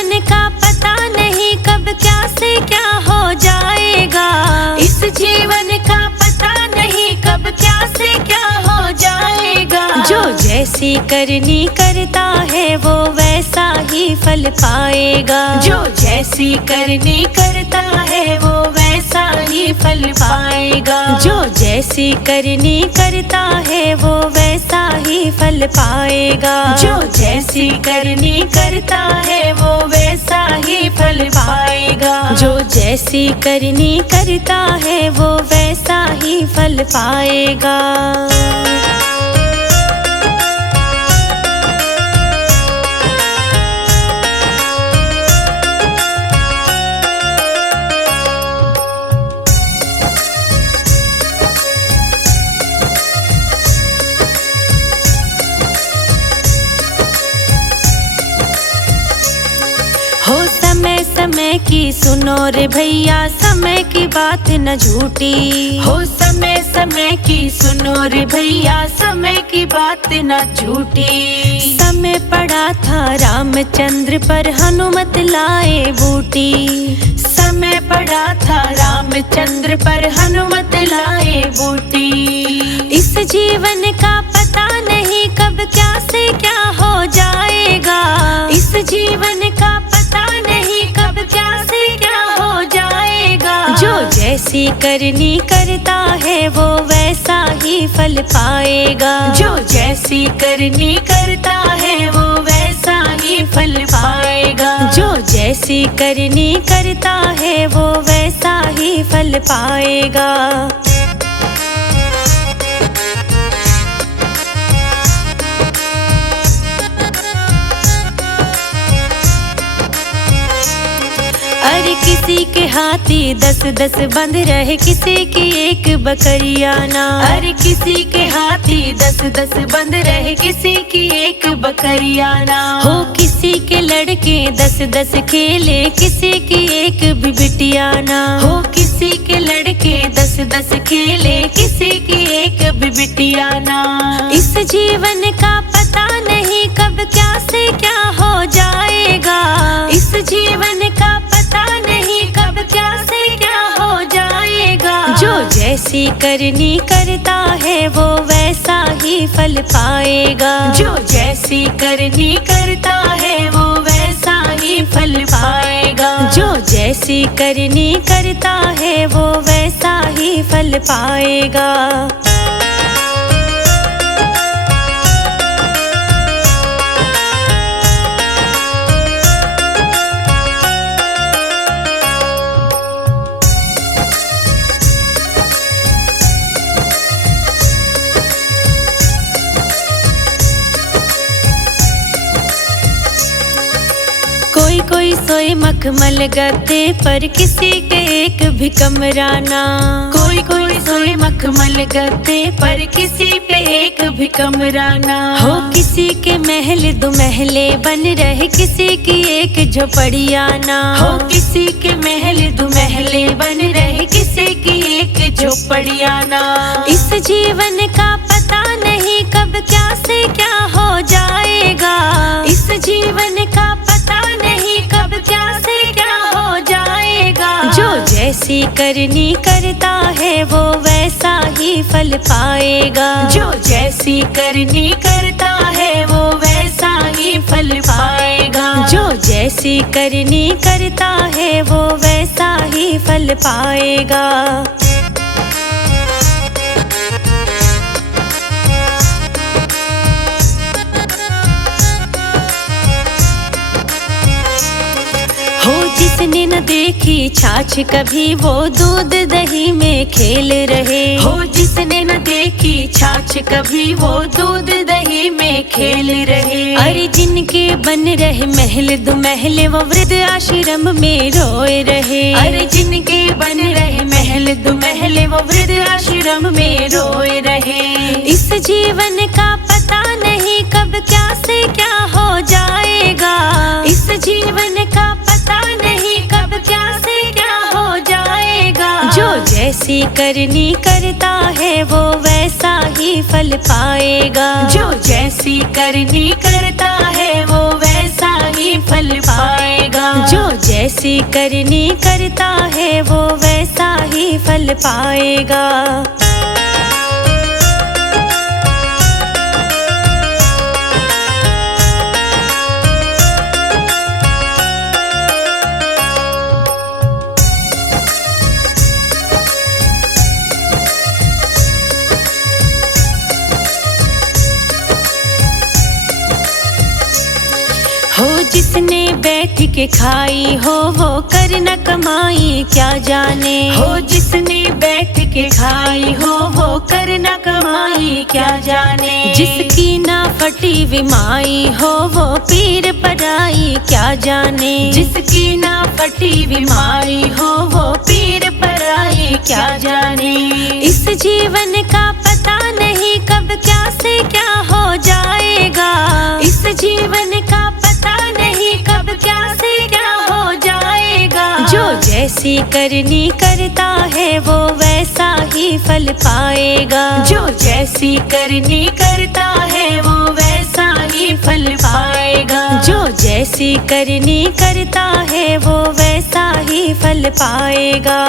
जीवन का पता नहीं कब क्या से क्या हो जाएगा। इस जीवन का पता नहीं कब क्या से क्या हो जाएगा। जो जैसी करनी करता है वो वैसा ही फल पाएगा। जो जैसी करनी करता है वो वैसा ही फल पाएगा। जो जैसी करनी करता है वो वैसा ही फल पाएगा। जो जैसी करनी करता है वो वैसा ही फल पाएगा। जो जैसी करनी करता है वो वैसा ही फल पाएगा। हो समय समय की सुनो रे भैया, समय की बात न झूठी। हो समय समय की सुनो रे भैया, समय की बात न झूठी। समय पड़ा था रामचंद्र पर हनुमत लाए बूटी। समय पड़ा था रामचंद्र पर हनुमत लाए बूटी। इस जीवन का पता नहीं कब क्या से क्या हो जाएगा। इस जीवन का पता नहीं कब क्या से क्या हो जाएगा। जो जैसी करनी करता है वो वैसा ही फल पाएगा। जो जैसी करनी करता है वो वैसा ही फल पाएगा। जो जैसी करनी करता है वो वैसा ही फल पाएगा। अरे किसी के हाथी 10-10 बंद रहे, किसी की एक बकरियाना। अरे किसी के हाथी 10-10 बंद रहे, किसी की एक बकरियाना। हो किसी के लड़के 10-10 खेले, किसी की एक भी बिटियाना। हो किसी के लड़के 10-10 खेले, किसी की एक भी बिटियाना। इस जीवन का पता नहीं कब क्या से क्या हो जाएगा। इस जीवन का पता नहीं कब क्या से क्या हो जाएगा। जो जैसी करनी करता है वो वैसा ही फल पाएगा। जो जैसी करनी करता है वो वैसा ही फल पाएगा। जो जैसी करनी करता है वो वैसा ही फल पाएगा। कोई कोई सोए मखमल गद्दे पर, किसी के एक भी कमराना। कोई कोई सोए मखमल गद्दे पर, किसी पे एक भी कमराना। हो किसी के महल 2 महले बन रहे, किसी की एक झोपड़ियाना। हो किसी के महल 2 महले बन रहे, किसी की एक झोपड़ियाना। इस जीवन का पता नहीं कब क्या से क्या हो जाएगा। इस जीवन का पता नहीं कब क्या से क्या हो जाएगा। जो जैसी करनी करता है वो वैसा ही फल पाएगा। जो जैसी करनी करता है वो वैसा ही फल पाएगा। जो जैसी करनी करता है वो वैसा ही फल पाएगा। जिसने न देखी छाछ कभी वो दूध दही में खेल रहे। हो जिसने न देखी छाछ कभी वो दूध दही में खेल रहे। अरे जिनके बन रहे महल 2 महले वो वृद्ध आश्रम में रोए रहे। अरे जिनके बन रहे महल 2 महले वो वृद्ध आश्रम में रोए रहे। इस जीवन का पता नहीं कब क्या से क्या हो जाएगा। इस जीवन का पता नहीं कब क्या से क्या हो जाएगा। जो जैसी करनी करता है वो वैसा ही फल पाएगा। जो जैसी करनी करता है वो वैसा ही फल पाएगा। जो जैसी करनी करता है वो वैसा ही फल पाएगा। हो जिसने बैठ के खाई हो वो कर न कमाई क्या जाने। हो जिसने बैठ के खाई हो वो कर न कमाई क्या जाने। जिसकी ना फटी विमाई हो वो पीर पराई क्या जाने। जिसकी ना फटी विमाई हो वो पीर पराई क्या जाने। इस जीवन का पता नहीं कब क्या से क्या हो जाएगा। इस जीवन का पता नहीं कब क्या से क्या हो जाएगा। जो जैसी करनी करता है वो वैसा ही फल पाएगा। जो जैसी करनी करता है वो वैसा ही फल पाएगा। जो जैसी करनी करता है वो वैसा ही फल पाएगा।